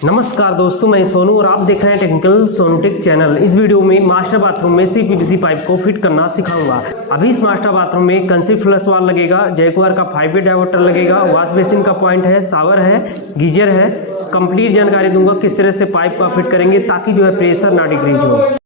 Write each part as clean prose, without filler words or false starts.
नमस्कार दोस्तों, मैं सोनू और आप देख रहे हैं टेक्निकल सोनूटेक चैनल। इस वीडियो में मास्टर बाथरूम में पीवीसी पाइप को फिट करना सिखाऊंगा। अभी इस मास्टर बाथरूम में कंसील फ्लश वाल लगेगा, जैक्वार का 5 वे डायोटर लगेगा, वॉश बेसिन का पॉइंट है, शावर है, गीजर है। कंप्लीट जानकारी दूंगा किस तरह से पाइप को फिट करेंगे ताकि जो है प्रेशर ना डिक्रीज हो।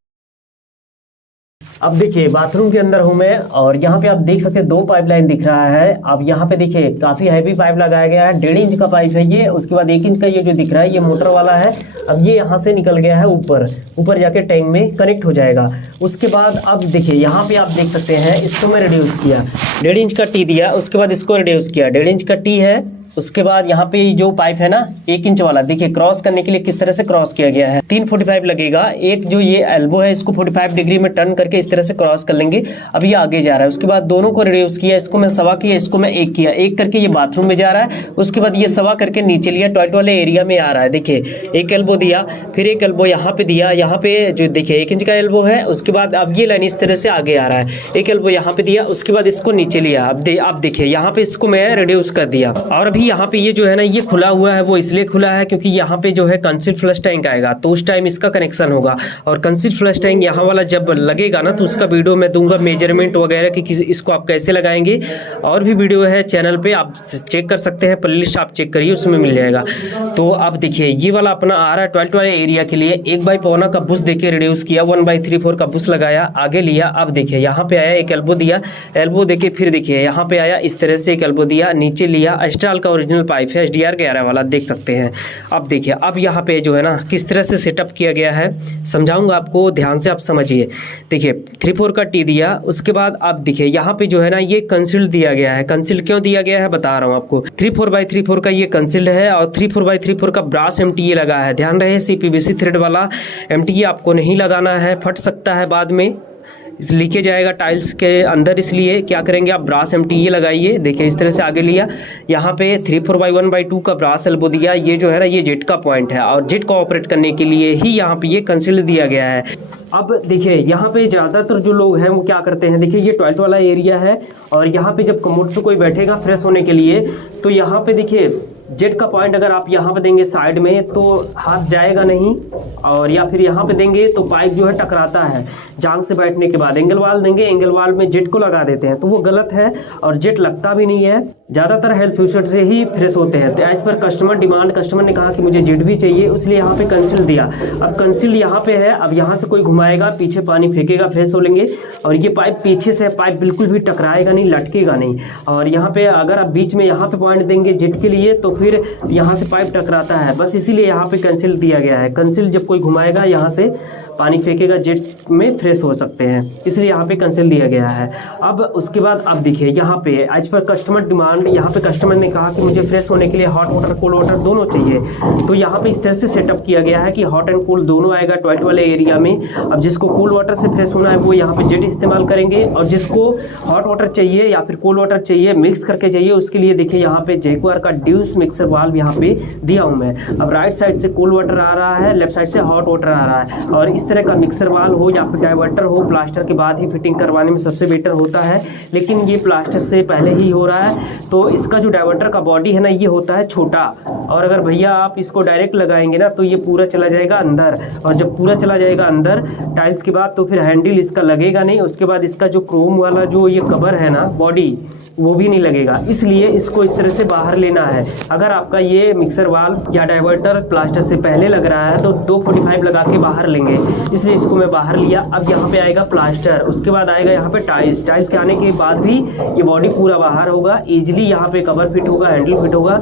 अब देखिए बाथरूम के अंदर हूं मैं और यहाँ पे आप देख सकते हैं 2 पाइपलाइन दिख रहा है। अब यहाँ पे देखिए काफी हैवी पाइप लगाया गया है, 1.5 इंच का पाइप है ये। उसके बाद 1 इंच का ये जो दिख रहा है ये मोटर वाला है। अब ये यहाँ से निकल गया है ऊपर जाके टैंक में कनेक्ट हो जाएगा। उसके बाद अब देखिए यहाँ पे आप देख सकते हैं इसको मैं रिड्यूस किया, 1.5 इंच का टी दिया, उसके बाद इसको रिड्यूस किया, 1.5 इंच का टी है। उसके बाद यहाँ पे जो पाइप है ना 1 इंच वाला, देखिए क्रॉस करने के लिए किस तरह से क्रॉस किया गया है। 345 लगेगा। एक जो ये एल्बो है इसको 45 डिग्री में टर्न करके इस तरह से क्रॉस कर लेंगे। अब ये आगे जा रहा है। उसके बाद दोनों को रिड्यूस किया, इसको मैं सवा किया, इसको मैं 1 किया, 1 करके ये बाथरूम में जा रहा है। उसके बाद ये सवा करके नीचे लिया, टॉयलेट वाले एरिया में आ रहा है। देखिए एक एल्बो दिया, फिर एक एल्बो यहाँ पे दिया, यहाँ पे जो देखिए 1 इंच का एल्बो है। उसके बाद अब ये लाइन इस तरह से आगे आ रहा है, एक एल्बो यहाँ पे दिया, उसके बाद इसको नीचे लिया। अब देखिए यहाँ पे इसको मैं रिड्यूस कर दिया। और अभी यहाँ पे ये जो है ना ये खुला हुआ है, वो इसलिए खुला है क्योंकि यहाँ पे जो है कंसील फ्लश टैंक आएगा तो उस टाइम इसका कनेक्शन होगा। और कंसील फ्लश टैंक यहाँ वाला जब लगेगा ना तो उसका वीडियो मैं दूंगा, मेजरमेंट वगैरह कि इसको आप कैसे लगाएंगे। और भी वीडियो है चैनल पे, आप चेक कर सकते हैं, प्लेलिस्ट आप चेक करिए उसमें मिल जाएगा। तो अब देखिए ये वाला अपना आ रहा है टॉयलेट वाले एरिया के लिए। 1/4 का बुश देके रिड्यूस किया, 1/3/4 का बुश लगाया, आगे लिया। अब देखिए यहाँ पे आया, एक एल्बो दिया, एल्बो देके फिर देखिए यहाँ पे आया, इस तरह से एक एल्बो दिया, नीचे लिया। एस्ट्राल का ओरिजिनल पाइप है, HDR 11 वाला, देख सकते हैं। अब देखिए अब यहाँ पे जो है ना किस तरह से सेटअप किया गया है समझाऊंगा आपको, ध्यान से आप समझिए। देखिए 3/4 का टी दिया। उसके बाद आप देखिए यहाँ पे जो है ना ये कंसील्ड दिया गया है। कंसील्ड क्यों दिया गया है बता रहा हूँ आपको। 3/4/3/4 का ये कंसील्ड है और 3/4/3/4 का ब्रास MTA लगा है। ध्यान रहे CPVC थ्रेड वाला MTA आपको नहीं लगाना है, फट सकता है बाद में, इस लीकेज आएगा टाइल्स के अंदर। इसलिए क्या करेंगे आप ब्रास MTA लगाइए। देखिए इस तरह से आगे लिया, यहाँ पे 3/4/1/2 का ब्रास एल्बो दिया। ये जो है ना ये जेट का पॉइंट है और जेट को ऑपरेट करने के लिए ही यहाँ पे ये कंसील्ड दिया गया है। अब देखिए यहाँ पे ज़्यादातर जो लोग हैं वो क्या करते हैं, देखिए ये टॉयलेट वाला एरिया है और यहाँ पे जब कमोड पे कोई बैठेगा फ्रेश होने के लिए तो यहाँ पे देखिए जेट का पॉइंट अगर आप यहाँ पे देंगे साइड में तो हाथ जाएगा नहीं, और या फिर यहाँ पे देंगे तो पाइप जो है टकराता है जांग से बैठने के बाद। एंगल वाल देंगे, एंगल वाल में जेट को लगा देते हैं तो वो गलत है और जेट लगता भी नहीं है। ज़्यादातर हेल्थ फ्यूचर से ही फ्रेश होते हैं। तो as per customer demand, customer ने कहा कि मुझे जेट भी चाहिए, इसलिए यहाँ पे कंसील दिया। अब कंसील यहाँ पे है, अब यहाँ से कोई घुमाएगा, पीछे पानी फेंकेगा, फ्रेश हो लेंगे। और ये पाइप पीछे से, पाइप बिल्कुल भी टकराएगा नहीं, लटकेगा नहीं। और यहाँ पे अगर आप बीच में यहाँ पे पॉइंट देंगे जेट के लिए तो फिर यहाँ से पाइप टकराता है, बस इसीलिए यहाँ पे कंसील दिया गया है। कंसील जब कोई घुमाएगा यहाँ से पानी फेंकेगा, जेट में फ्रेश हो सकते हैं, इसलिए यहाँ पे कंसील दिया गया है। अब उसके बाद अब देखिए यहाँ पे एज पर कस्टमर डिमांड, यहाँ पे कस्टमर ने कहा कि मुझे फ्रेश होने के लिए हॉट वाटर कोल्ड वाटर दोनों चाहिए, तो यहाँ पे इस तरह से सेटअप किया गया है कि हॉट एंड कोल्ड दोनों आएगा टॉयलेट वाले एरिया में। अब जिसको कोल्ड वाटर से फ्रेश होना है वो यहाँ पे जेट इस्तेमाल करेंगे, और जिसको हॉट वाटर चाहिए या फिर कोल्ड वाटर चाहिए मिक्स करके चाहिए उसके लिए देखिए यहाँ पे जैक्वार का ड्यूस मिक्सर वाल्व यहाँ पे दिया हूँ मैं। अब राइट साइड से कोल्ड वाटर आ रहा है, लेफ्ट साइड से हॉट वाटर आ रहा है। और इस तरह का मिक्सर वाल्व हो या फिर डाइवर्टर हो, प्लास्टर के बाद ही फिटिंग करवाने में सबसे बेटर होता है, लेकिन ये प्लास्टर से पहले ही हो रहा है। तो इसका जो डाइवर्टर का बॉडी है ना ये होता है छोटा, और अगर भैया आप इसको डायरेक्ट लगाएंगे ना तो ये पूरा चला जाएगा अंदर, और जब पूरा चला जाएगा अंदर टाइल्स के बाद तो फिर हैंडल इसका लगेगा नहीं। उसके बाद इसका जो क्रोम वाला जो ये कवर है ना बॉडी वो भी नहीं लगेगा, इसलिए इसको इस तरह से बाहर लेना है। अगर आपका ये मिक्सर वाल्व या डाइवर्टर प्लास्टर से पहले लग रहा है तो 245 लगा के बाहर लेंगे, इसलिए इसको मैं बाहर लिया। अब यहाँ पे आएगा प्लास्टर, उसके बाद आएगा यहाँ पे टाइल्स। टाइल्स के आने के बाद भी ये बॉडी पूरा बाहर होगा, ईजिली यहाँ पे कवर फिट होगा, हैंडल फिट होगा,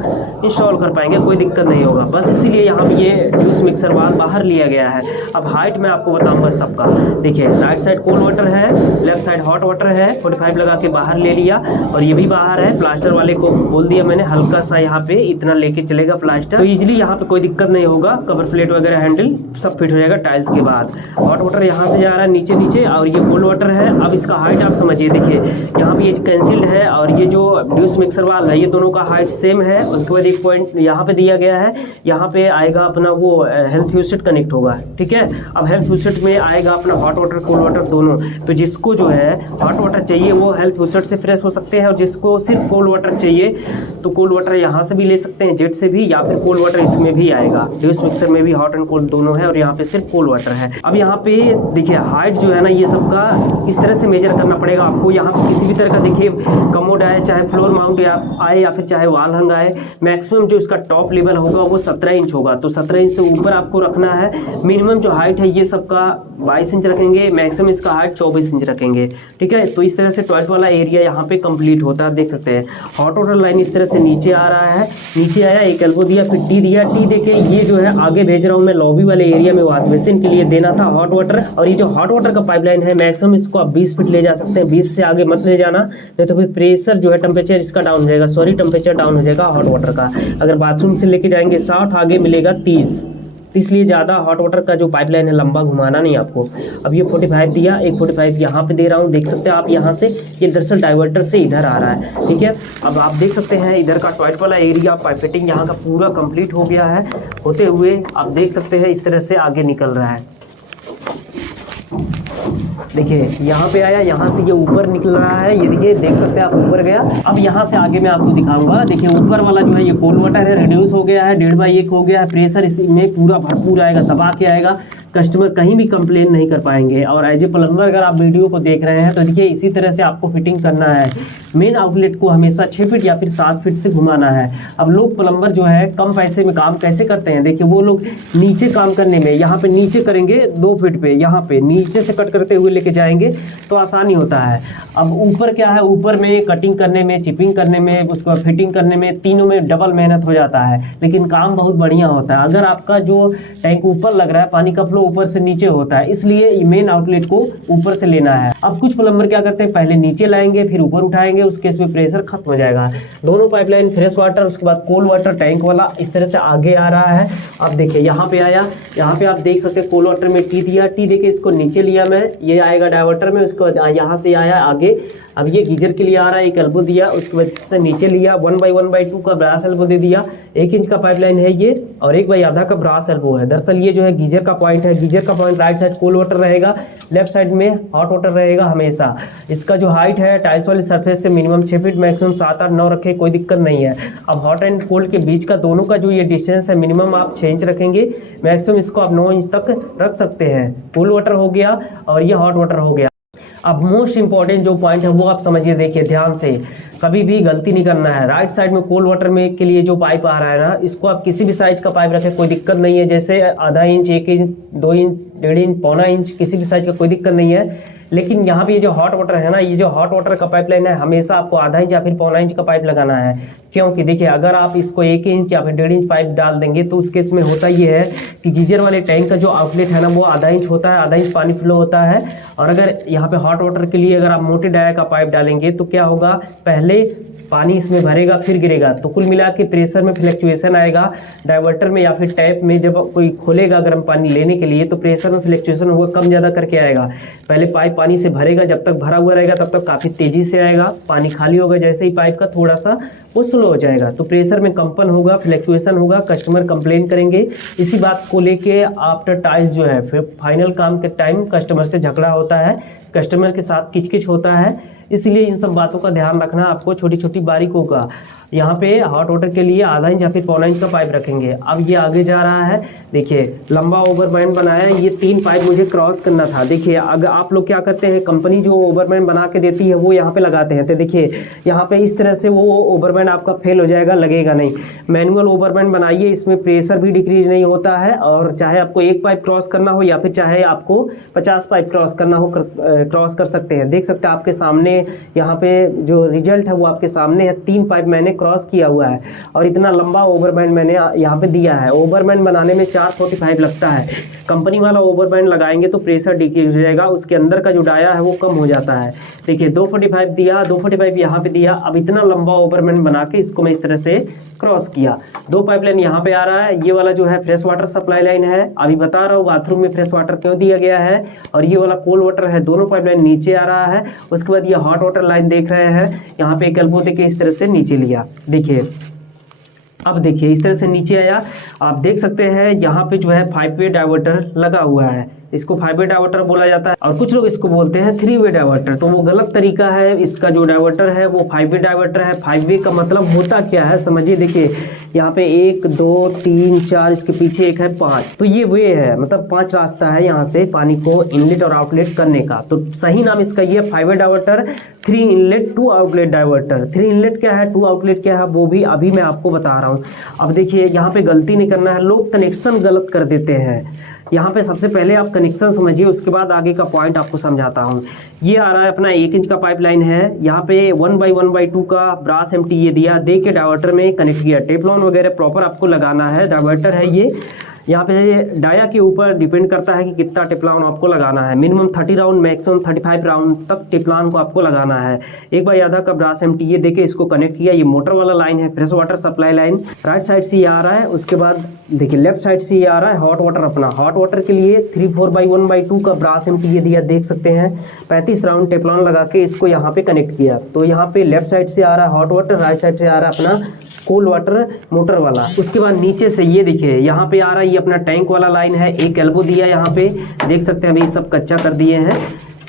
इंस्टॉल कर पाएंगे, कोई दिक्कत नहीं होगा। बस इसीलिए यहाँ पे ये ड्यूस मिक्सर वाल्व बाहर लिया गया है। अब हाइट मैं आपको बताऊँगा सबका। देखिए राइट साइड कोल्ड वाटर है, लेफ्ट साइड हॉट वाटर है, 45 लगा के बाहर ले लिया, और ये भी बाहर है। प्लास्टर वाले को बोल दिया मैंने हल्का सा यहाँ पे इतना लेके चलेगा प्लास्टर, तो इजीली यहाँ पे कोई दिक्कत नहीं होगा, कवर प्लेट वगैरह हैंडल सब फिट हो जाएगा टाइल्स के बाद। हॉट वाटर यहाँ से जा रहा है नीचे नीचे, और ये कोल्ड वाटर है। अब इसका हाइट आप समझिए, देखिए यहाँ पे ये कैंसिल्ड है और ये जो ड्यूस मिक्सर वाल है, ये दोनों का हाइट सेम है। उसके बाद एक पॉइंट यहाँ पे दिया गया है, यहाँ पे आएगा अपना वो हेल्थ यूसेट कनेक्ट होगा, ठीक है। अब हेल्थ यूसेट में आएगा अपना हॉट वाटर कोल्ड वाटर दोनों। तो जिसको जो है हॉट वाटर चाहिए वो हेल्थ यूसेट से फ्रेश हो सकते हैं, और जिसको सिर्फ कोल्ड वाटर चाहिए तो कोल्ड वाटर यहाँ से भी ले सकते हैं, जेट से भी, या फिर कोल्ड वाटर इसमें भी आएगा। ड्यूस मिक्सर में भी हॉट एंड कोल्ड दोनों है, और यहाँ पे सिर्फ कोल्ड वाटर है। अब यहाँ पे देखिए हाइट जो है ना, ये सबका इस तरह से मेजर करना पड़ेगा आपको। यहाँ पे किसी भी तरह का देखिए कमोड आए, चाहे फ्लोर माउंट आए या फिर चाहे वॉल हंग आए, मैक्सिमम जो इसका टॉप लेवल होगा वो 17 इंच होगा। तो 17 इंच से ऊपर आपको रखना है। मिनिमम जो हाइट है ये सबका 22 इंच रखेंगे, मैक्सिमम इसका हाइट 24 इंच रखेंगे, ठीक है। तो इस तरह से टॉयलेट वाला एरिया यहाँ पे कंप्लीट होता है, देख सकते हैं। हॉट वाटर लाइन इस तरह से नीचे आ रहा है, नीचे आया, एक एल्बो दिया, फिर टी दिया। टी देके ये जो है आगे भेज रहा हूँ मैं लॉबी वाले एरिया में, वॉश बेसिन के लिए देना था हॉट वाटर। और ये जो हॉट वाटर का पाइपलाइन है मैक्सिमम इसको आप 20 फीट ले जा सकते हैं, 20 से आगे मत ले जाना, नहीं तो फिर प्रेशर जो है टेम्परेचर इसका डाउन हो जाएगा, टेम्परेचर डाउन हो जाएगा हॉट वाटर का। अगर बाथरूम से लेके जाएंगे 60, आगे मिलेगा 30, इसलिए ज़्यादा हॉट वाटर का जो पाइपलाइन है लंबा घुमाना नहीं आपको। अब ये 45 दिया, एक 45 यहाँ पे दे रहा हूँ, देख सकते हैं आप यहाँ से। ये दरअसल डाइवर्टर से इधर आ रहा है, ठीक है। अब आप देख सकते हैं इधर का टॉयलेट वाला एरिया पाइप फिटिंग यहाँ का पूरा कंप्लीट हो गया है। होते हुए आप देख सकते हैं इस तरह से आगे निकल रहा है। देखिए यहाँ पे आया, यहाँ से ये ऊपर निकल रहा है, ये देखिए, देख सकते हैं आप ऊपर गया। अब यहाँ से आगे मैं आपको दिखाऊंगा। देखिए ऊपर वाला जो है ये कोल्ड वाटर है, रिड्यूस हो गया है, 1.5/1 हो गया है। प्रेशर इसमें पूरा भरपूर आएगा, दबा के आएगा, कस्टमर कहीं भी कंप्लेन नहीं कर पाएंगे। और एज ए प्लम्बर अगर आप वीडियो को देख रहे हैं तो देखिए इसी तरह से आपको फिटिंग करना है। मेन आउटलेट को हमेशा 6 फीट या फिर 7 फीट से घुमाना है। अब लोग प्लम्बर जो है कम पैसे में काम कैसे करते हैं, देखिए वो लोग नीचे काम करने में, यहाँ पे नीचे करेंगे 2 फीट पे, यहाँ पे नीचे से कट करते हुए लेके जाएंगे तो आसानी होता है। अब ऊपर क्या है, ऊपर में कटिंग करने में, चिपिंग करने में, उसके बाद फिटिंग करने में, तीनों में डबल मेहनत हो जाता है, लेकिन काम बहुत बढ़िया होता है। अगर आपका जो टैंक ऊपर लग रहा है, पानी का फ्लो ऊपर से नीचे होता है, इसलिए मेन आउटलेट को ऊपर से लेना है। अब कुछ प्लम्बर क्या करते हैं, पहले नीचे लाएंगे फिर ऊपर उठाएंगे, उस केस में प्रेशर खत्म हो जाएगा। दोनों पाइपलाइन फ्रेश वाटर, उसके बाद कोल्ड वाटर टैंक वाला इस तरह से आगे आ रहा है। अब देखिए यहाँ पे आया, यहाँ पे आप देख सकते हैं कोल्ड वाटर में टी दिया, टी देके इसको नीचे लिया मैं, ये आएगा डाइवर्टर में, उसके बाद यहाँ से आया आगे। अब ये गीजर के लिए आ रहा है, एक एल्बो दिया, उसके बाद से नीचे लिया, 1/1/2 का ब्रास एल्बो दे दिया। 1 इंच का पाइपलाइन है ये, और 1/2 का ब्रास एल्बो है। दरअसल ये जो है गीजर का पॉइंट है, गीजर का point right side cold water रहेगा, लेफ्ट साइड में हॉट वाटर रहेगा हमेशा। इसका जो हाइट है टाइल्स वाली सरफेस से मिनिमम 6 फीट, मैक्सिमम 7, 8, 9 रखे, कोई दिक्कत नहीं है। अब हॉट एंड कोल्ड के बीच का दोनों का जो ये डिस्टेंस है मिनिमम आप 6 इंच रखेंगे, मैक्सिमम इसको आप 9 इंच तक रख सकते हैं। कोल्ड वाटर हो गया और ये हॉट वाटर हो गया। अब मोस्ट इंपॉर्टेंट जो पॉइंट है वो आप समझिए, देखिए ध्यान से, कभी भी गलती नहीं करना है। राइट साइड में कोल्ड वाटर में के लिए जो पाइप आ रहा है ना, इसको आप किसी भी साइज का पाइप रखें, कोई दिक्कत नहीं है। जैसे आधा इंच, 1 इंच, 2 इंच, 1.5 इंच, पौना इंच, किसी भी साइज का कोई दिक्कत नहीं है। लेकिन यहाँ पे ये जो हॉट वाटर है ना, ये जो हॉट वाटर का पाइपलाइन है, हमेशा आपको आधा इंच या फिर पौना इंच का पाइप लगाना है। क्योंकि देखिए अगर आप इसको 1 इंच या फिर 1.5 इंच पाइप डाल देंगे तो उस केस में होता ये है कि गीजर वाले टैंक का जो आउटलेट है ना वो आधा इंच होता है, आधा इंच पानी फ्लो होता है। और अगर यहाँ पे हॉट वाटर के लिए अगर आप मोटे डाया का पाइप डालेंगे तो क्या होगा, पहले पानी इसमें भरेगा फिर गिरेगा, तो कुल मिला के प्रेशर में फ्लक्चुएशन आएगा। डाइवर्टर में या फिर टैप में जब कोई खोलेगा गर्म पानी लेने के लिए तो प्रेशर में फ्लक्चुएशन होगा, कम ज़्यादा करके आएगा। पहले पाइप पानी से भरेगा, जब तक भरा हुआ रहेगा तब तक काफ़ी तेज़ी से आएगा, पानी खाली होगा जैसे ही पाइप का थोड़ा सा वो स्लो हो जाएगा, तो प्रेशर में कंपन होगा, फ्लक्चुएशन होगा, कस्टमर कंप्लेन करेंगे। इसी बात को लेके आफ्टर टाइल्स जो है फिर फाइनल काम के टाइम कस्टमर से झगड़ा होता है, कस्टमर के साथ किचकिच होता है। इसलिए इन सब बातों का ध्यान रखना आपको, छोटी छोटी बारीकों का। यहाँ पे हॉट वाटर के लिए आधा इंच या फिर पौना इंच का पाइप रखेंगे। अब ये आगे जा रहा है, देखिए लंबा ओवरबैंड बनाया है, ये 3 पाइप मुझे क्रॉस करना था। देखिए अगर आप लोग क्या करते हैं, कंपनी जो ओवरबैंड बना के देती है वो यहाँ पे लगाते हैं, तो देखिए यहाँ पे इस तरह से वो ओवरबैंड आपका फेल हो जाएगा, लगेगा नहीं। मैनुअल ओवरबैंड बनाइए, इसमें प्रेशर भी डिक्रीज नहीं होता है, और चाहे आपको 1 पाइप क्रॉस करना हो या फिर चाहे आपको 50 पाइप क्रॉस करना हो, क्रॉस कर सकते हैं। देख सकते हैं आपके सामने यहाँ पे जो रिजल्ट है वो आपके सामने है। 3 पाइप मैंने क्रॉस किया हुआ है और इतना लंबा ओवरबैंड मैंने यहाँ पे दिया है। ओवरबैंड बनाने में 445 लगता है। कंपनी वाला ओवरबैंड लगाएंगे तो प्रेशर डिक्रीज हो जाएगा, उसके अंदर का जो डाया है वो कम हो जाता है। देखिए 245 दिया, 245 यहाँ पे दिया। अब इतना लंबा ओवरबैंड बना के इसको मैं इस तरह से क्रॉस किया। 2 पाइपलाइन यहाँ पे आ रहा है, ये वाला जो है फ्रेश वाटर सप्लाई लाइन है। अभी बता रहा हूँ बाथरूम में फ्रेश वाटर क्यों दिया गया है, और ये वाला कोल्ड वाटर है। दोनों पाइपलाइन नीचे आ रहा है। उसके बाद ये हॉट वाटर लाइन देख रहे हैं, यहाँ पे एक एल्बो देके इस तरह से नीचे लिया। देखिए अब देखिए इस तरह से नीचे आया। आप देख सकते हैं यहाँ पे जो है 5 वे डाइवर्टर लगा हुआ है। इसको 5 वे डाइवर्टर बोला जाता है और कुछ लोग इसको बोलते हैं 3 वे डाइवर्टर, तो वो गलत तरीका है। इसका जो डाइवर्टर है वो 5 वे डाइवर्टर है। 5 वे का मतलब होता क्या है समझिए। देखिए यहाँ पे 1 2 3 4, इसके पीछे एक है 5, तो ये वे है, मतलब 5 रास्ता है यहाँ से पानी को इनलेट और आउटलेट करने का। तो सही नाम इसका ये 5 way diverter, 3 inlet 2 outlet diverter. 3 inlet क्या है, 2 आउटलेट क्या है, वो भी अभी मैं आपको बता रहा हूँ। अब देखिए यहाँ पे गलती नहीं करना है, लोग कनेक्शन गलत कर देते हैं। यहाँ पे सबसे पहले आप कनेक्शन समझिए, उसके बाद आगे का पॉइंट आपको समझाता हूँ। ये आ रहा है अपना 1 इंच का पाइपलाइन है। यहाँ पे 1/1/2 का ब्रास एमटी ये दिया, दे के डाइवर्टर में कनेक्ट किया। टेफ्लॉन वगैरह प्रॉपर आपको लगाना है। डाइवर्टर है ये, यहाँ पे डाया के ऊपर डिपेंड करता है कि कितना टेफ्लॉन आपको लगाना है। मिनिमम 30 राउंड, मैक्सिमम 35 राउंड तक टेफ्लॉन को आपको लगाना है। 1/आधा का ब्रास एमटी ये देके इसको कनेक्ट किया। ये मोटर वाला लाइन है, fresh water supply line. Right side से ये आ रहा है। उसके बाद देखिए लेफ्ट साइड से ये आ रहा है हॉट वाटर। अपना हॉट वाटर के लिए 3/4/1/2 का ब्रास एमटी ये दिया, देख सकते हैं। 35 राउंड टेफ्लॉन लगा के इसको यहाँ पे कनेक्ट किया। तो यहाँ पे लेफ्ट साइड से आ रहा है हॉट वाटर, राइट साइड से आ रहा है अपना कोल्ड वाटर मोटर वाला। उसके बाद नीचे से ये देखिए यहाँ पे आ रहा है ये अपना टैंक वाला लाइन है। एक एल्बो दिया यहाँ पे, देख सकते हैं अभी सब कच्चा कर दिए हैं।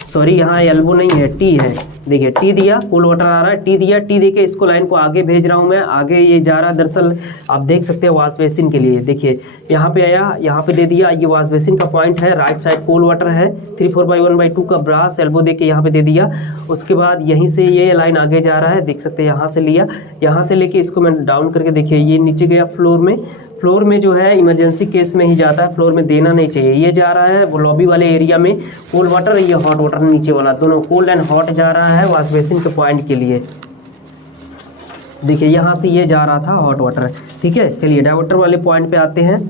सॉरी यहाँ एल्बो नहीं है, टी है। देखिए टी दिया, कोल्ड वाटर आ रहा है, टी दिया। टी देके इसको लाइन को आगे भेज रहा हूँ मैं। आगे ये जा रहा है, दरअसल आप देख सकते हैं वॉश बेसिन के लिए। देखिए यहाँ पे आया, यहाँ पे दे दिया। ये वॉश बेसिन का पॉइंट है। राइट साइड कोल्ड वाटर है। 3/4/1/2 का ब्रास एल्बो देके यहाँ पे दे दिया। उसके बाद यहीं से ये लाइन आगे जा रहा है, देख सकते हैं। यहाँ से लिया, यहाँ से लेके इसको मैं डाउन करके देखिए ये नीचे गया फ्लोर में। फ्लोर में जो है इमरजेंसी केस में ही जाता है, फ्लोर में देना नहीं चाहिए। ये जा रहा है वो लॉबी वाले एरिया में कोल्ड वाटर, ये हॉट वाटर नीचे वाला, दोनों कोल्ड एंड हॉट जा रहा है वॉश बेसिन के पॉइंट के लिए। देखिए यहाँ से ये जा रहा था हॉट वाटर, ठीक है। चलिए डाइवर्टर वाले पॉइंट पे आते हैं।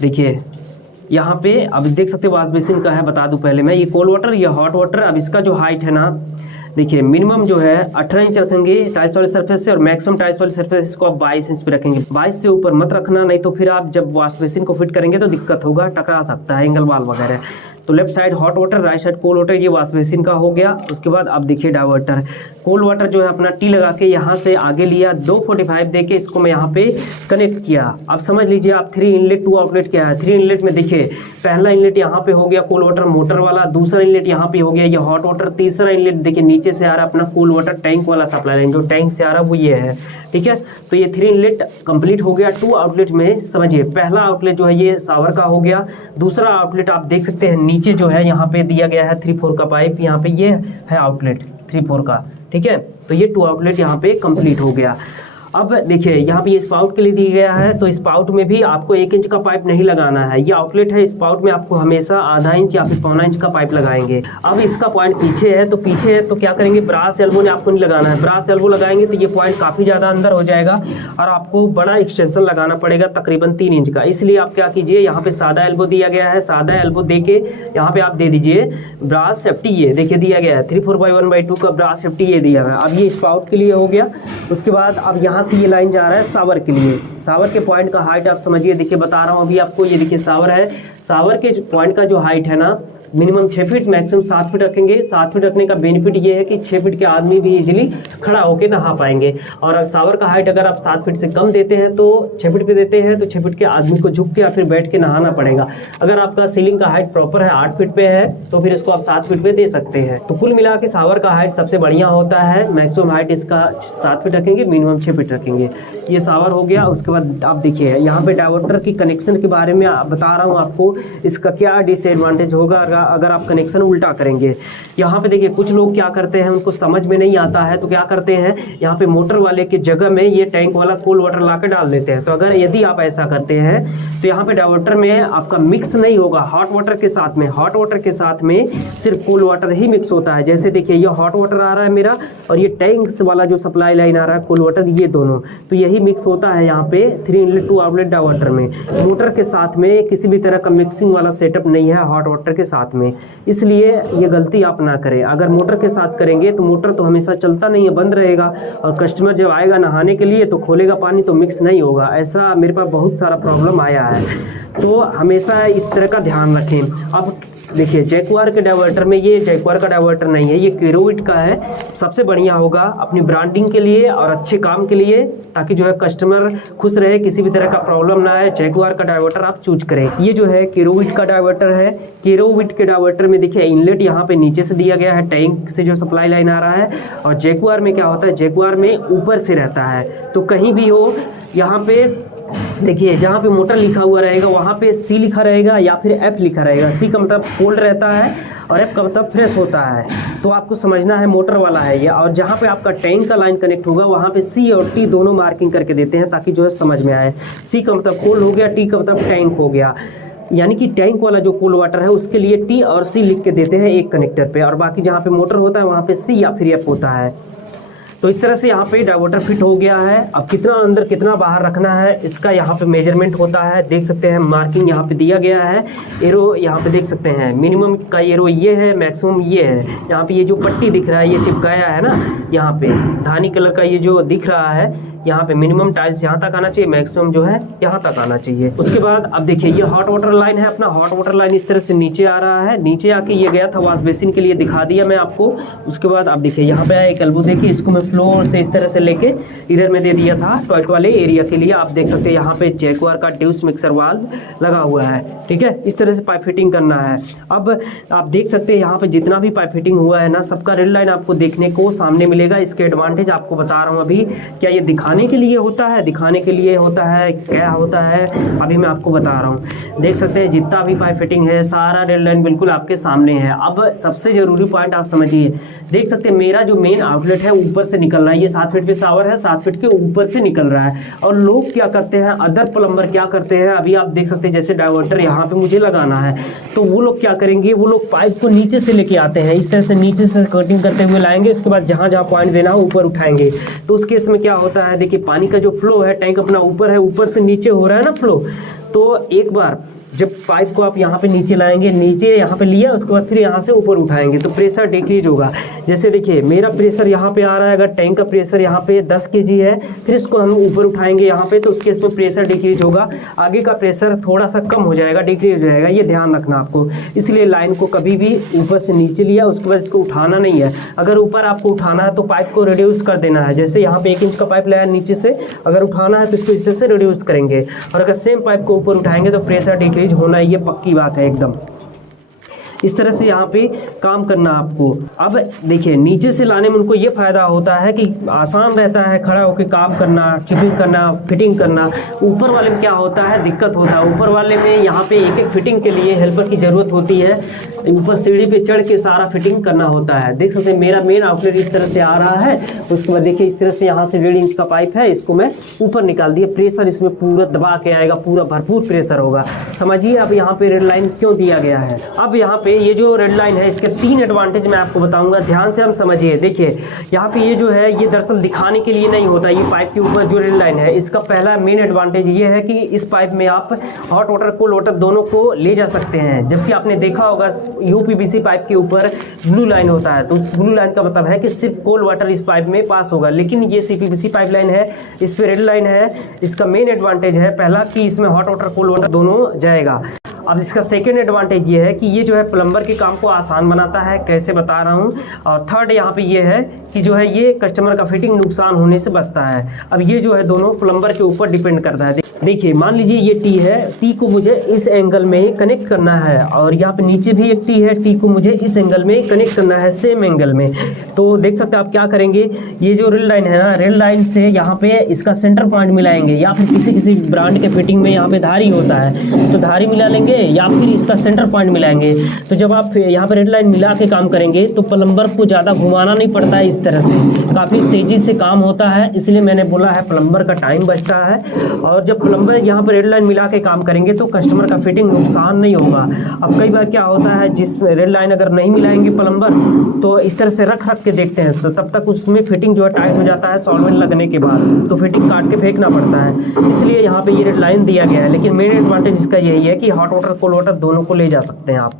देखिए यहाँ पे अब देख सकते हैं वॉश बेसिन का है, बता दूं पहले मैं, ये कोल्ड वाटर, ये हॉट वाटर। अब इसका जो हाइट है ना, देखिए मिनिमम जो है 18 इंच रखेंगे टाइल्स वाले सरफेस से, और मैक्सिमम टाइल्स वाले सरफेस को आप 22 इंच पे रखेंगे। 22 से ऊपर मत रखना, नहीं तो फिर आप जब वॉश बेसिन को फिट करेंगे तो दिक्कत होगा, टकरा सकता है एंगल वाल वगैरह। तो left side hot water, right side cold water, ये वॉश बेसिन का हो गया। उसके बाद आप देखिए डाइवर्टर, कोल्ड वाटर जो है अपना टी लगा के यहाँ से आगे लिया, 245 दे के इसको मैं यहाँ पे कनेक्ट किया। अब समझ लीजिए आप 3 इनलेट 2 आउटलेट क्या है। 3 इनलेट में देखिए पहला इनलेट यहाँ पे हो गया कोल्ड वाटर मोटर वाला, दूसरा इनलेट यहाँ पे हो गया ये हॉट वाटर, तीसरा इनलेट देखिए नीचे से आ रहा है अपना कोल्ड वाटर टैंक वाला सप्लाई लाइन, जो टैंक से आ रहा है वो ये है, ठीक है। तो ये 3 इनलेट कंप्लीट हो गया। 2 आउटलेट में समझिए पहला आउटलेट जो है ये शावर का हो गया। दूसरा आउटलेट आप देख सकते हैं नीचे जो है यहाँ पे दिया गया है 3/4 का पाइप, यहाँ पे ये है आउटलेट 3/4 का, ठीक है। तो ये 2 आउटलेट यहाँ पे कंप्लीट हो गया। अब देखिए यहाँ पे ये स्पाउट के लिए दिया गया है, तो स्पाउट में भी आपको 1 इंच का पाइप नहीं लगाना है। ये आउटलेट है, स्पाउट में आपको हमेशा आधा इंच या फिर 1/4 इंच का पाइप लगाएंगे। अब इसका पॉइंट पीछे है, तो पीछे है तो क्या करेंगे, ब्रास एल्बो ने आपको नहीं लगाना है। ब्रास एल्बो लगाएंगे तो ये पॉइंट काफ़ी ज़्यादा अंदर हो जाएगा और आपको बड़ा एक्सटेंशन लगाना पड़ेगा तकरीबन 3 इंच का। इसलिए आप क्या कीजिए, यहाँ पे सादा एल्बो दिया गया है, सादा एल्बो दे के यहाँ पे आप दे दीजिए ब्रास सेफ्टी, ये देखिए दिया गया है 3/4/1/2 का ब्रास सेफ्टी ये दिया है। अब ये स्पाउट के लिए हो गया। उसके बाद अब यहाँ से ये लाइन जा रहा है शावर के लिए। शावर के पॉइंट का हाइट आप समझिए, देखिए बता रहा हूँ अभी आपको। ये देखिए शावर है, शावर के पॉइंट का जो हाइट है ना मिनिमम 6 फीट, मैक्सिमम 7 फीट रखेंगे। 7 फीट रखने का बेनिफिट ये है कि 6 फीट के आदमी भी इजीली खड़ा होकर नहा पाएंगे। और शावर का हाइट अगर आप 7 फीट से कम देते हैं तो 6 फीट पे देते हैं तो 6 फीट के आदमी को झुक के या फिर बैठ के नहाना पड़ेगा। अगर आपका सीलिंग का हाइट प्रॉपर है 8 फीट पे है तो फिर इसको आप 7 फीट पे दे सकते हैं। तो कुल मिला के शावर का हाइट सबसे बढ़िया होता है। मैक्सिमम हाइट इसका 7 फीट रखेंगे, मिनिमम 6 फीट रखेंगे। ये शावर हो गया। उसके बाद आप देखिए यहाँ पे डाइवर्टर की कनेक्शन के बारे में बता रहा हूँ आपको, इसका क्या डिसएडवांटेज होगा। अगर अगर आप कनेक्शन उल्टा करेंगे। यहाँ पे देखिए कुछ लोग क्या करते हैं, उनको समझ में नहीं आता है तो क्या करते हैं, यहाँ पे मोटर वाले की जगह में ये टैंक वाला कोल्ड वाटर ला के डाल देते हैं। तो अगर यदि आप ऐसा करते हैं तो यहाँ पे डाइवर्टर में आपका मिक्स नहीं होगा हॉट वाटर के साथ में, हॉट वाटर के साथ में सिर्फ कोल्ड वाटर ही मिक्स होता है। जैसे देखिए ये हॉट वाटर आ रहा है मेरा और ये टैंक्स वाला जो सप्लाई लाइन आ रहा है कोल्ड वाटर, ये दोनों तो यही मिक्स होता है यहाँ पे 3 इनलेट 2 आउटलेट डाइवर्टर में। मोटर के साथ में किसी भी तरह का मिक्सिंग वाला सेटअप नहीं है हॉट वाटर के साथ में, इसलिए ये गलती आप ना करें। अगर मोटर के साथ करेंगे तो मोटर तो हमेशा चलता नहीं है, बंद रहेगा और कस्टमर जब आएगा नहाने के लिए तो खोलेगा पानी तो मिक्स नहीं होगा। ऐसा मेरे पास बहुत सारा प्रॉब्लम आया है, तो हमेशा इस तरह का ध्यान रखें। अब देखिए जैक्वार के डाइवर्टर में, ये जैक्वार का डाइवर्टर नहीं है, ये केरोविट का है। सबसे बढ़िया होगा अपनी ब्रांडिंग के लिए और अच्छे काम के लिए, ताकि जो है कस्टमर खुश रहे, किसी भी तरह का प्रॉब्लम ना है। जैक्वार का डाइवर्टर आप चूज करें। ये जो है केरोविट का डाइवर्टर है। केरोविट के डाइवर्टर में देखिए इनलेट यहाँ पे नीचे से दिया गया है, टैंक से जो सप्लाई लाइन आ रहा है। और जैक्वार में क्या होता है, जैक्वार में ऊपर से रहता है। तो कहीं भी हो यहाँ पे देखिए जहाँ पे मोटर लिखा हुआ रहेगा वहाँ पे सी लिखा रहेगा या फिर एफ लिखा रहेगा। सी का मतलब कोल्ड रहता है और एफ का मतलब फ्रेश होता है। तो आपको समझना है मोटर वाला है ये। और जहाँ पे आपका टैंक का लाइन कनेक्ट होगा वहाँ पे सी और टी दोनों मार्किंग करके देते हैं, ताकि जो है समझ में आए। सी का मतलब कोल्ड हो गया, टी का मतलब टैंक हो गया। यानी कि टैंक वाला जो कोल्ड वाटर है उसके लिए टी और सी लिख के देते हैं एक कनेक्टर पे, और बाकी जहाँ पे मोटर होता है वहाँ पे सी या फिर एफ होता है। तो इस तरह से यहाँ पे डाइवर्टर फिट हो गया है। अब कितना अंदर कितना बाहर रखना है इसका यहाँ पे मेजरमेंट होता है। देख सकते हैं मार्किंग यहाँ पे दिया गया है, एरो यहाँ पे देख सकते हैं। मिनिमम का एरो ये है, मैक्सिमम ये है। यहाँ पे ये जो पट्टी दिख रहा है ये चिपकाया है ना, यहाँ पे धानी कलर का ये जो दिख रहा है, यहाँ पे मिनिमम टाइल्स यहाँ तक आना चाहिए, मैक्सिमम जो है यहाँ तक आना चाहिए। उसके बाद अब देखिए ये हॉट वाटर लाइन है अपना। हॉट वाटर लाइन इस तरह से नीचे आ रहा है, नीचे आके ये गया था वॉश बेसिन के लिए, दिखा दिया मैं आपको। उसके बाद अब देखिए यहाँ पे एक एल्बो, देखिए इसको मैं फ्लोर से इस तरह से लेके इधर में दे दिया था टॉयलेट वाले एरिया के लिए। आप देख सकते हैं यहाँ पे जैक्वार का ड्यूस मिक्सर वाल्व लगा हुआ है, ठीक है। इस तरह से पाइप फिटिंग करना है। अब आप देख सकते हैं यहाँ पे जितना भी पाइप फिटिंग हुआ है ना, सबका रेड लाइन आपको देखने को सामने मिलेगा। इसके एडवांटेज आपको बता रहा हूँ अभी। क्या ये दिखाने के लिए होता है, दिखाने के लिए होता है, क्या होता है अभी मैं आपको बता रहा हूँ। देख सकते हैं जितना भी पाइप फिटिंग है सारा रेड लाइन बिल्कुल आपके सामने है। अब सबसे जरूरी पॉइंट आप समझिए, देख सकते हैं मेरा जो मेन आउटलेट है ऊपर से निकल रहा है। ये 7 फीट पे शावर है, 7 फीट के ऊपर से निकल रहा है। और लोग क्या करते हैं, अदर प्लम्बर क्या करते हैं, अभी आप देख सकते हैं जैसे डाइवर्टर यहाँ पे मुझे लगाना है तो वो लोग क्या करेंगे, वो लोग पाइप को नीचे से लेके आते हैं, इस तरह से नीचे से कटिंग करते हुए लाएंगे। उसके बाद जहाँ जहाँ पॉइंट देना हो ऊपर उठाएंगे। तो उस केस में क्या होता है, देखिए पानी का जो फ्लो है, टैंक अपना ऊपर है, ऊपर से नीचे हो रहा है ना फ्लो। तो एक बार जब पाइप को आप यहाँ पे नीचे लाएंगे, नीचे यहाँ पे लिया, उसके बाद फिर यहाँ से ऊपर उठाएंगे तो प्रेशर डिक्रीज होगा। जैसे देखिए मेरा प्रेशर यहाँ पे आ रहा है, अगर टैंक का प्रेशर यहाँ पे 10 kg है, फिर इसको हम ऊपर उठाएंगे यहाँ पे तो उसके इसमें प्रेशर डिक्रीज होगा। आगे का प्रेशर थोड़ा सा कम हो जाएगा, डिक्रीज हो जाएगा। ये ध्यान रखना आपको। इसलिए लाइन को कभी भी ऊपर से नीचे लिया, उसके बाद इसको उठाना नहीं है। अगर ऊपर आपको उठाना है तो पाइप को रिड्यूस कर देना है। जैसे यहाँ पे 1 इंच का पाइप लाया नीचे से, अगर उठाना है तो इसको इस तरह से रिड्यूस करेंगे। और अगर सेम पाइप को ऊपर उठाएंगे तो प्रेशर डिक्रीज होना, ये पक्की बात है एकदम। इस तरह से यहाँ पे काम करना आपको। अब देखिए नीचे से लाने में उनको ये फायदा होता है कि आसान रहता है खड़ा होकर काम करना, चिपिंग करना, फिटिंग करना। ऊपर वाले में क्या होता है, दिक्कत होता है। ऊपर वाले में यहाँ पे एक एक फिटिंग के लिए हेल्पर की जरूरत होती है। ऊपर सीढ़ी पे चढ़ के सारा फिटिंग करना होता है। देख सकते हैं मेरा मेन आउटलेट इस तरह से आ रहा है। उसके बाद देखिए इस तरह से यहाँ से 1.5 इंच का पाइप है, इसको मैं ऊपर निकाल दिया। प्रेशर इसमें पूरा दबा के आएगा, पूरा भरपूर प्रेशर होगा। समझिए अब यहाँ पे रेड लाइन क्यों दिया गया है। अब यहाँ पे ये जो रेड लाइन है इसके 3 एडवांटेज मैं आपको बताऊंगा, ध्यान से हम समझिए। देखिए यहाँ पे ये जो है ये दरअसल दिखाने के लिए नहीं होता। ये पाइप के ऊपर जो रेड लाइन है इसका पहला मेन एडवांटेज ये है कि इस पाइप में आप हॉट वाटर कोल्ड वाटर दोनों को ले जा सकते हैं। जबकि आपने देखा होगा यूपीवीसी पाइप के ऊपर ब्लू लाइन होता है, तो उस ब्लू लाइन का मतलब है कि सिर्फ कोल्ड वाटर इस पाइप में पास होगा। लेकिन ये सीपीवीसी पाइप लाइन है, इस पे रेड लाइन है। इसका मेन एडवांटेज है पहला कि इसमें हॉट वाटर कोल्ड वाटर दोनों जाएगा। अब इसका सेकेंड एडवांटेज ये है कि ये जो है प्लम्बर के काम को आसान बनाता है, कैसे बता रहा हूँ। और थर्ड यहाँ पे ये है कि जो है ये कस्टमर का फिटिंग नुकसान होने से बचता है। अब ये जो है दोनों प्लम्बर के ऊपर डिपेंड करता है। देखिए मान लीजिए ये टी है, टी को मुझे इस एंगल में कनेक्ट करना है, और यहाँ पे नीचे भी एक टी है, टी को मुझे इस एंगल में कनेक्ट करना है, सेम एंगल में। तो देख सकते हैं आप क्या करेंगे, ये जो रेड लाइन है ना, रेड लाइन से यहाँ पे इसका सेंटर पॉइंट मिलाएंगे, या फिर किसी किसी ब्रांड के फिटिंग में यहाँ पे धारी होता है तो धारी मिला लेंगे, या फिर इसका सेंटर पॉइंट मिलाएंगे। तो जब आप यहाँ पे रेड लाइन मिला के काम करेंगे तो प्लम्बर को ज़्यादा घुमाना नहीं पड़ता है, इस तरह से काफ़ी तेज़ी से काम होता है। इसलिए मैंने बोला है प्लम्बर का टाइम बचता है। और जब प्लम्बर यहाँ पर रेड लाइन मिला के काम करेंगे तो कस्टमर का फिटिंग नुकसान नहीं होगा। अब कई बार क्या होता है, जिस रेड लाइन अगर नहीं मिलाएंगे प्लम्बर तो इस तरह से रख के देखते हैं, तो तब तक उसमें फिटिंग जो है टाइट हो जाता है सॉल्वेंट लगने के बाद, तो फिटिंग काट के फेंकना पड़ता है। इसलिए यहाँ पे ये रेड लाइन दिया गया है। लेकिन मेन एडवांटेज इसका यही है कि हॉट वाटर कोल्ड वाटर दोनों को ले जा सकते हैं आप।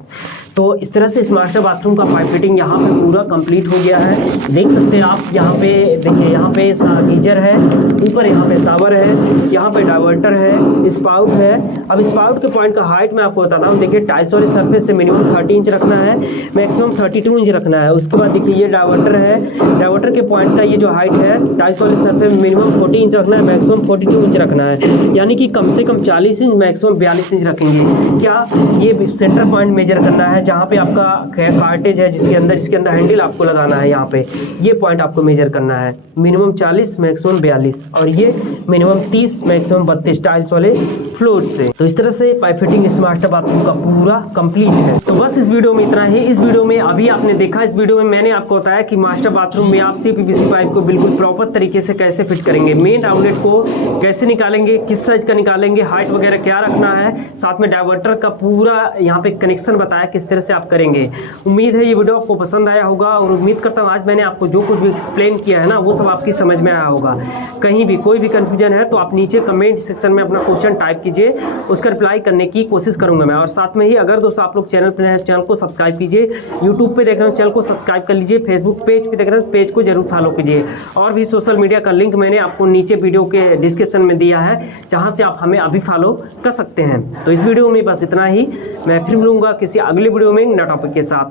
तो इस तरह से इस मास्टर बाथरूम का पाइप फिटिंग यहाँ पे पूरा कंप्लीट हो गया है। देख सकते हैं आप यहाँ पे, देखिए यहाँ पे गीजर है, ऊपर यहाँ पे शावर है, यहाँ पे डाइवर्टर है, स्पाउट है। अब स्पाउट के पॉइंट का हाइट मैं आपको बताता हूँ। देखिए टाइल्स वाले सरफेस से मिनिमम 30 इंच रखना है, मैक्सिमम 32 इंच रखना है। उसके बाद देखिए ये डाइवर्टर है, डाइवर्टर के पॉइंट का ये जो हाइट है टाइल्स वाले सरफेस में मिनिमम 40 इंच रखना है, मैक्सिमम 42 इंच रखना है। यानी कि कम से कम 40 इंच मैक्सिमम 42 इंच रखेंगे। क्या ये सेंटर पॉइंट मेजर करना है जहाँ पे आपका कार्टेज है, जिसके अंदर हैंडल आपको लगाना है। यहाँ पे ये पॉइंट आपको मेजर करना है, मिनिमम 40 मैक्सिमम 42, और ये मिनिमम 30 मैक्सिमम 32 टाइल्स वाले फ्लोर से। तो इस तरह से पाइप फिटिंग इस मास्टर बाथरूम का पूरा कंप्लीट है। तो बस इस वीडियो में इतना ही। इस वीडियो में अभी आपने देखा, इस वीडियो में मैंने आपको बताया कि मास्टर बाथरूम में आप पीवीसी पाइप को बिल्कुल प्रॉपर तरीके से कैसे फिट करेंगे, मेन आउटलेट को कैसे निकालेंगे, किस साइज का निकालेंगे, हाइट वगैरह क्या रखना है, साथ में डाइवर्टर का पूरा यहाँ पे कनेक्शन बताया किस तरह से आप करेंगे। उम्मीद है ये वीडियो आपको पसंद आया होगा, और उम्मीद करता हूँ आज मैंने आपको जो कुछ भी एक्सप्लेन किया है ना वो सब आपकी समझ में आया होगा। कहीं भी कोई भी कंफ्यूजन है तो आप नीचे कमेंट सेक्शन में अपना क्वेश्चन टाइप कीजिए, उसका रिप्लाई करने की कोशिश करूंगा मैं। और साथ में ही अगर दोस्तों आप लोग चैनल पर हैं, चैनल को सब्सक्राइब कीजिए, यूट्यूब पे देख रहे हो चैनल को सब्सक्राइब कर लीजिए, फेसबुक पेज पे देख रहे हैं पेज को जरूर फॉलो कीजिए। और भी सोशल मीडिया का लिंक मैंने आपको नीचे वीडियो के डिस्क्रिप्शन में दिया है, जहाँ से आप हमें अभी फॉलो कर सकते हैं। तो इस वीडियो में बस इतना ही। मैं फिर मिलूंगा किसी अगले वीडियो में नया टॉपिक के साथ।